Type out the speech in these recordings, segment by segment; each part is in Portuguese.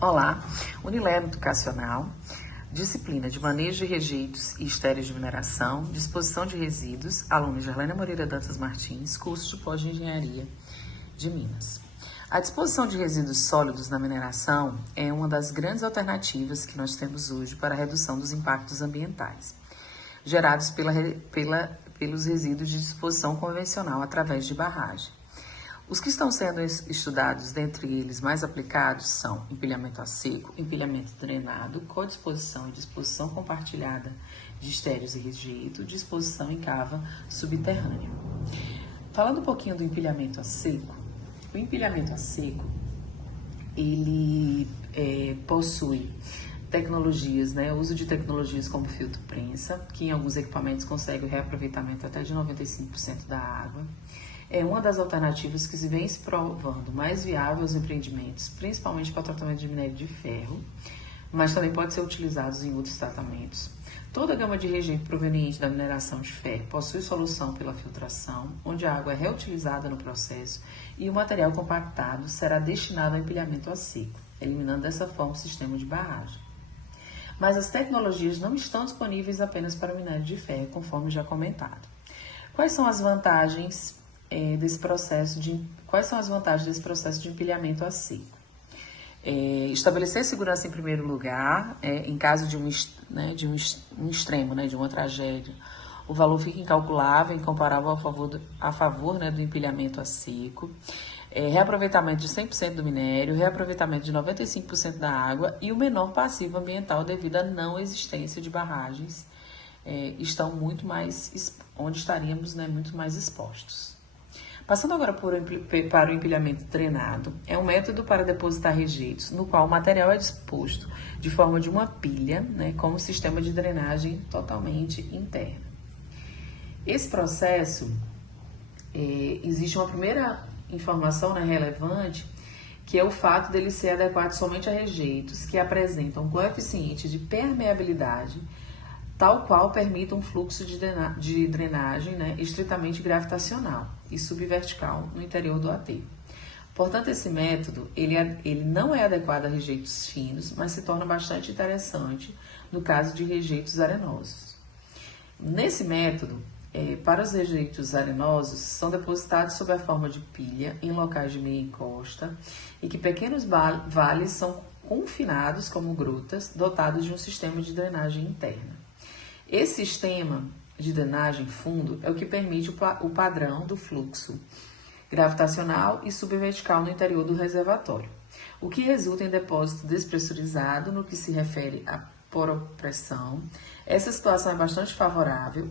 Olá, Unilever Educacional, disciplina de manejo de rejeitos e estéreis de mineração, disposição de resíduos, aluna Gerlânia Moreira Dantas Martins, curso de pós-engenharia de Minas. A disposição de resíduos sólidos na mineração é uma das grandes alternativas que nós temos hoje para a redução dos impactos ambientais, gerados pelos resíduos de disposição convencional através de barragem. Os que estão sendo estudados, dentre eles mais aplicados, são empilhamento a seco, empilhamento drenado, codisposição e disposição compartilhada de estéreos e rejeito, disposição em cava subterrânea. Falando um pouquinho do empilhamento a seco, o empilhamento a seco, ele possui tecnologias, uso de tecnologias como filtro prensa, que em alguns equipamentos consegue o reaproveitamento até de 95% da água. É uma das alternativas que se vem se provando mais viável aos empreendimentos, principalmente para o tratamento de minério de ferro, mas também pode ser utilizado em outros tratamentos. Toda a gama de rejeito proveniente da mineração de ferro possui solução pela filtração, onde a água é reutilizada no processo e o material compactado será destinado ao empilhamento a seco, eliminando dessa forma o sistema de barragem. Mas as tecnologias não estão disponíveis apenas para o minério de ferro, conforme já comentado. Quais são as vantagens desse processo de empilhamento a seco? Estabelecer segurança em primeiro lugar, em caso de um extremo, de uma tragédia, o valor fica incalculável, incomparável a favor do empilhamento a seco, reaproveitamento de 100% do minério, reaproveitamento de 95% da água e o menor passivo ambiental devido à não existência de barragens, onde estaríamos muito mais expostos. Passando agora para o empilhamento drenado, é um método para depositar rejeitos, no qual o material é disposto de forma de uma pilha, com um sistema de drenagem totalmente interno. Esse processo, existe uma primeira informação relevante, que é o fato dele ser adequado somente a rejeitos que apresentam um coeficiente de permeabilidade, tal qual permita um fluxo de drenagem estritamente gravitacional e subvertical no interior do aterro. Portanto, esse método ele não é adequado a rejeitos finos, mas se torna bastante interessante no caso de rejeitos arenosos. Nesse método, para os rejeitos arenosos, são depositados sob a forma de pilha em locais de meia encosta e que pequenos vales são confinados como grutas, dotados de um sistema de drenagem interna. Esse sistema de drenagem fundo é o que permite o padrão do fluxo gravitacional e subvertical no interior do reservatório, o que resulta em depósito despressurizado no que se refere à poropressão. Essa situação é bastante favorável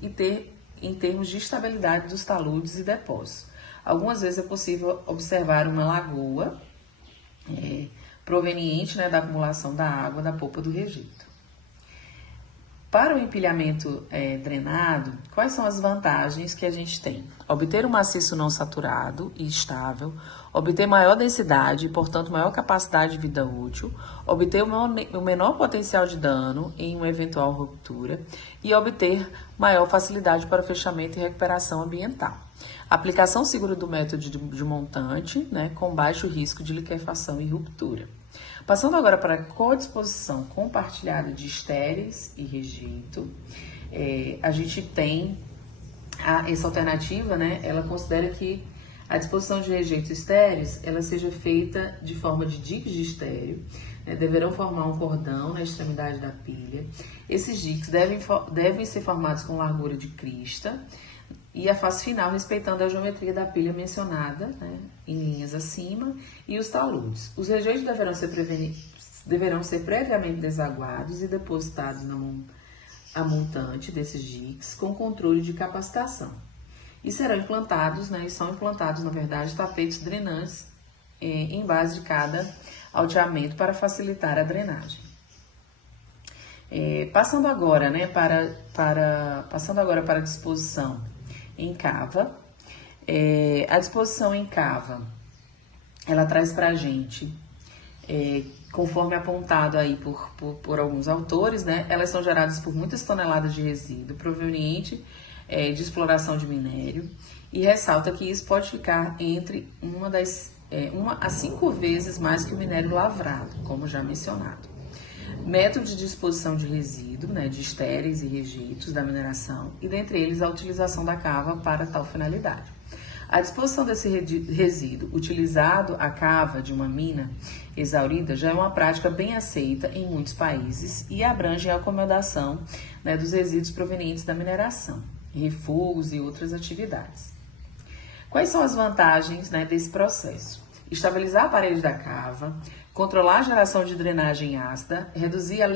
em termos de estabilidade dos taludes e depósitos. Algumas vezes é possível observar uma lagoa proveniente da acumulação da água da polpa do rejeito. Para o empilhamento drenado, quais são as vantagens que a gente tem? Obter um maciço não saturado e estável, obter maior densidade e, portanto, maior capacidade de vida útil, obter o menor potencial de dano em uma eventual ruptura e obter maior facilidade para fechamento e recuperação ambiental. Aplicação segura do método de montante, com baixo risco de liquefação e ruptura. Passando agora para a codisposição compartilhada de estéreis e rejeito, a gente tem essa alternativa, ela considera que a disposição de rejeitos estéreis, ela seja feita de forma de diques de estéreo, deverão formar um cordão na extremidade da pilha. Esses diques devem ser formados com largura de crista e a face final respeitando a geometria da pilha mencionada, em linhas acima, e os taludes. Os rejeitos deverão ser previamente desaguados e depositados a montante desses diques com controle de capacitação. E serão implantados, são implantados, na verdade, tapetes drenantes em base de cada alteamento para facilitar a drenagem. Passando agora para a disposição em cava. A disposição em cava, ela traz para a gente, conforme apontado aí por alguns autores, elas são geradas por muitas toneladas de resíduo proveniente de exploração de minério e ressalta que isso pode ficar entre uma das 1 a 5 vezes mais que o minério lavrado, como já mencionado. Método de disposição de resíduo, né, de estéreis e rejeitos da mineração, e dentre eles a utilização da cava para tal finalidade. A disposição desse resíduo utilizado a cava de uma mina exaurida já é uma prática bem aceita em muitos países e abrange a acomodação, né, dos resíduos provenientes da mineração, refugos e outras atividades. Quais são as vantagens, né, desse processo? Estabilizar a parede da cava, controlar a geração de drenagem ácida, reduzir a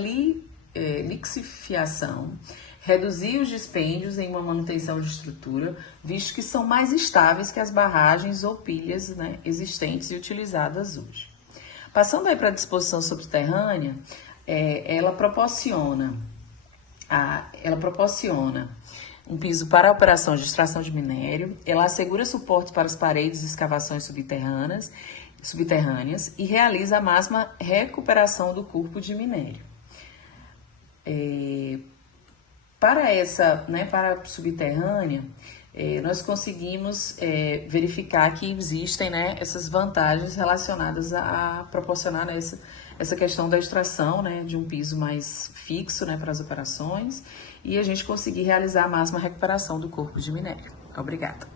lixifiação, reduzir os dispêndios em uma manutenção de estrutura, visto que são mais estáveis que as barragens ou pilhas, né, existentes e utilizadas hoje. Passando aí para a disposição subterrânea, ela proporciona um piso para a operação de extração de minério, ela assegura suporte para as paredes de escavações subterrâneas e realiza a máxima recuperação do corpo de minério. Para a subterrânea, nós conseguimos verificar que existem, né, essas vantagens relacionadas a proporcionar, né, essa questão da extração, né, de um piso mais fixo, né, para as operações, e a gente conseguir realizar a máxima recuperação do corpo de minério. Obrigada.